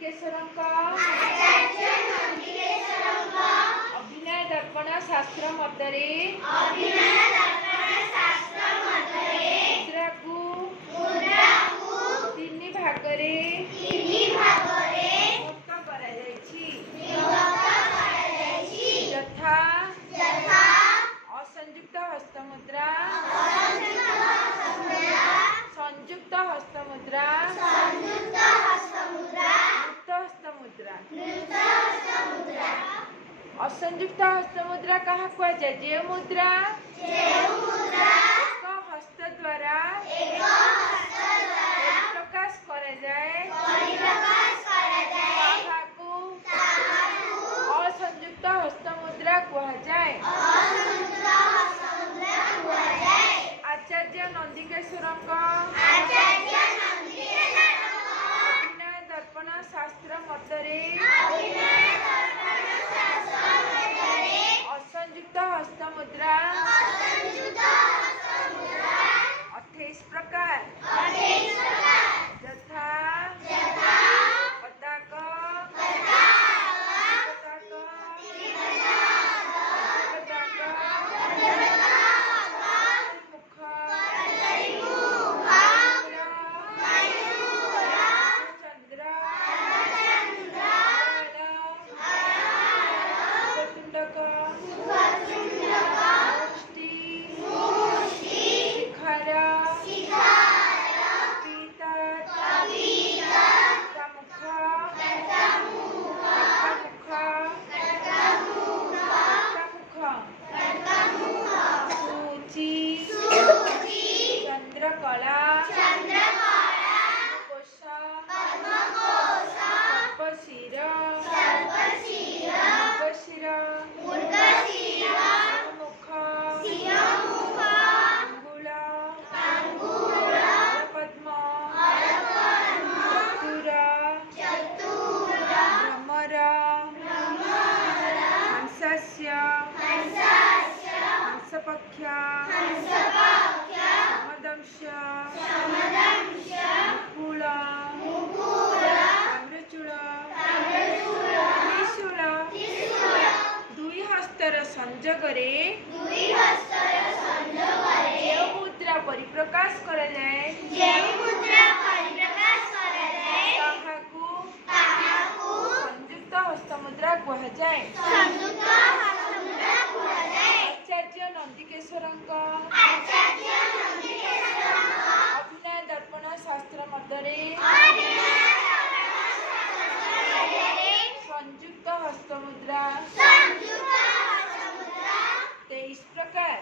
नंदिकेश्वरଙ୍କ अभिनय दर्पण शास्त्र मध्य मुद्रा को तीन भागरे विभक्त यथा असंयुक्त हस्तमुद्रा संयुक्त हस्तमुद्रा असंयुक्त हस्तमुद्रा कहा कुआ जाए जे मुद्रा एक हस्त द्वारा प्रकाश करा जाए असंयुक्त हस्तमुद्रा कहा जाए। आचार्य नंदिकेश्वरଙ୍କ अभिनय दर्पण शास्त्र मध्य असंयुक्त हस्तमुद्रा 28 प्रकार यथा पताक संजोगरे मुद्रा परिप्रकाश करा जाए संयुक्त हस्तमुद्रा कहा जाए। आचार्य नंदिकेश्वरଙ୍କ अभिनय दर्पण शास्त्र मध्य संयुक्त हस्तमुद्रा 23 प्रकार।